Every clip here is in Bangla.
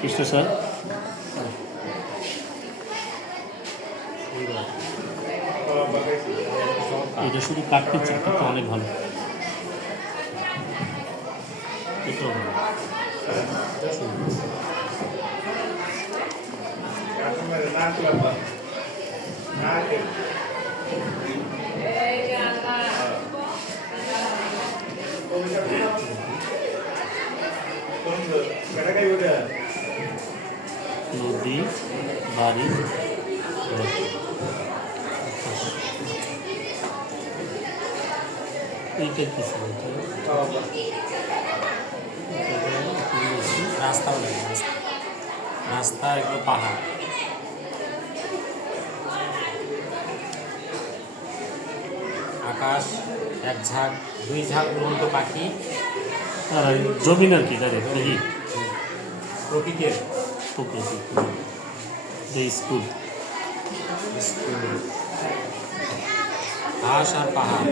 কৃষ্ণ স্যার এটা শুধু কাটতে কিন্তু অনেক ভালো। এটাও নদী বাড়ি এইটা কি ছিল? রাস্তা। রাস্তা এগুলো পাহাড়। আকাশ এক ঝাঁক দুই ঝাঁক উড়ন্ত পাখি। জমিন আর কি তাদের নাকি প্রকৃতির। প্রকৃতি যে স্কুল। ঘাস আর পাহাড়।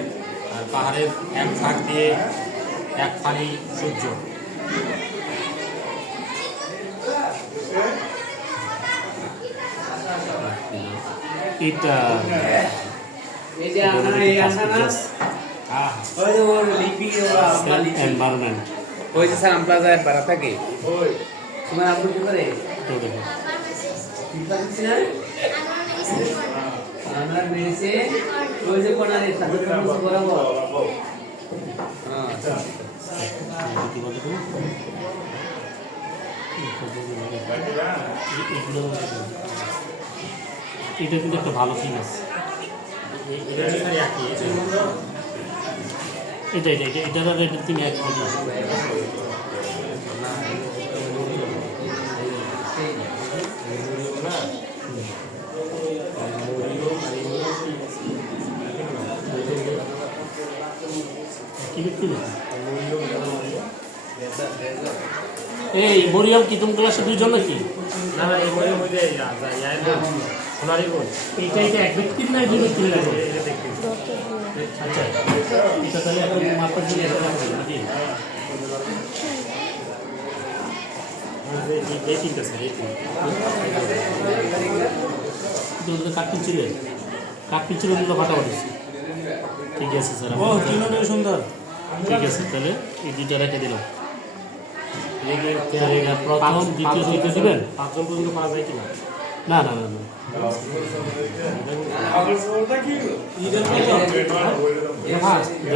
আর পাহাড়ের এক ফাঁক দিয়ে এক ফালি সূর্য। এটা এই যে আপনার এই আসানা ওই যে ওর লিপি ওরা। এনভায়রনমেন্ট ওই যে সালাম প্লাজায় ভাড়া থাকে তোমার আব্বু কি করে? আমার মেডিসিন ওই যে হ্যাঁ এটা কিন্তু একটা ভালো থিম আছে এটা এটা এটা এটার থিম এক এই মরিয়ম কি তুমি ক্লাসে দুইজন নাকি? না না এই মধ্যে মধ্যে ইয়ার সোনারি বই এইটা এটা এক ব্যক্তির না দুই ব্যক্তির? আচ্ছা এটা তাহলে এখন মাপের জন্য নাকি? কাটপিন ছিল কাটপিন ছিল ফাটাফাটি। ঠিক আছে স্যার ও তিনটা সুন্দর? ঠিক আছে তাহলে এই দুইটা রেখে দিলাম। প্রথম দ্বিতীয় তৃতীয় দিবেন পাঁচজন পর্যন্ত পাওয়া যায় কিনা? না না না না।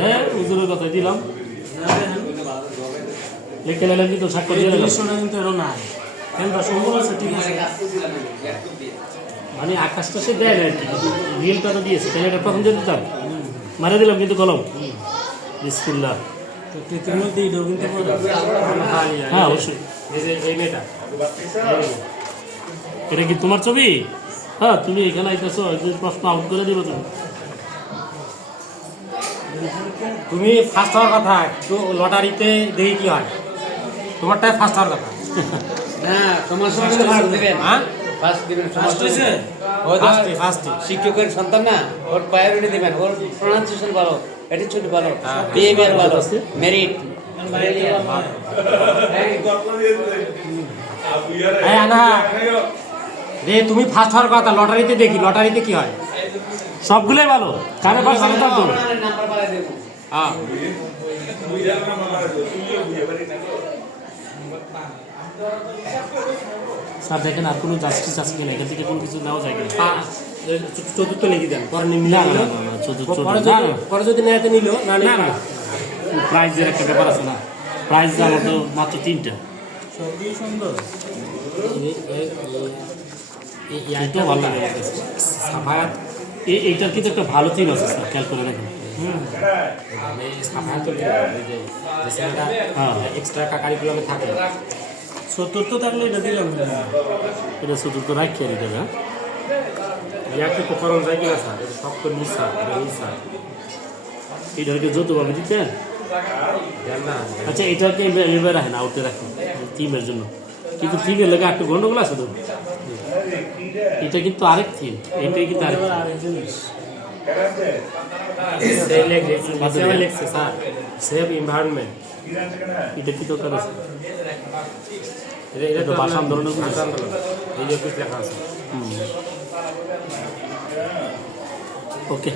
হ্যাঁ উজুরের কথা দিলাম। লিখে নিলাম কিন্তু স্বাক্ষর দিয়ে কিন্তু এরও কেনটা আছে? ঠিক আছে। মানে আকাশটা সে দেয় না আর কি। রিয়েলটা তো দিয়েছে। তাহলে এটা প্রথম দিয়ে দিতাম মারে দিলাম কিন্তু কলম। বিসমিল্লাহ। তো মধ্যে হ্যাঁ অবশ্যই। এই মেয়েটা। এটা কি তোমার ছবি? হ্যাঁ তুমি এখানে আইতেছো প্রশ্ন আউট করে দিবে তুমি। তুমি ফার্স্ট হওয়ার কথা তো লটারিতে দেখি কি হয়। তোমারটাই ফার্স্ট হওয়ার কথা। না তোমার সঙ্গে দিবেন হ্যাঁ? ফার্স্ট দিবেন ফার্স্ট হয়েছে ফার্স্টে ফার্স্টে শিক্ষকের সন্তান না ওর প্রায়োরিটি দিবেন ওর প্রোনাউন্সিয়েশন ভালো অ্যাটিটিউড ভালো বিহেভিয়ার ভালো মেরিট রে তুমি ফার্স্ট হওয়ার কথা লটারিতে দেখি লটারিতে কি হয়? সবগুলোই ভালো কারে পাশে দিতাম তো নাম্বার বাড়াই দেবো। হ্যাঁ। স্যার দেখেন আর কোনো জাস্টিস আছে কিনা? এখান থেকে কোনো কিছু নেওয়া যায় কিনা? চতুর্থ লিখে দেন পরে না, চতুর্থ- পরে যদি নেয়াতে নিল না না না প্রাইজের একটা ব্যাপার আছে না। প্রাইজ আমার তো মাত্র তিনটা। সবই সুন্দর। এটাও ভালো লাগে। সাফায়াত এই এইটার কিন্তু একটা ভালো থিম আছে স্যার খেয়াল করে দেখেন। সাফায়াত যে ছেলেটা হ্যাঁ। এক্সট্রা কারিকুলামে থাকে। চতুর্থ থাকলে এটা দিলাম এটা চতুর্থ রাখি আর এটা ইয়াকে তো করণ যায় কিনা স্যার? এটা সব তো নিসা এটা নিসা এটাকে যৌথভাবে দিতেন আচ্ছা এটাকে এভাবে রাখেন আউটে রাখেন থিমের জন্য। কিন্তু থিমের লেগে একটু গন্ডগোল আছে তো? এটা কিন্তু আরেক থিম এটাই কিন্তু আরেক জিনিস। সে লেখে নিচে আবার লিখছে স্যার। সেভ এনভায়রনমেন্ট এটা কি দরকার আছে? এটা- তো ভাষা আন্দোলনের এই যে লেখা আছে। ওকে।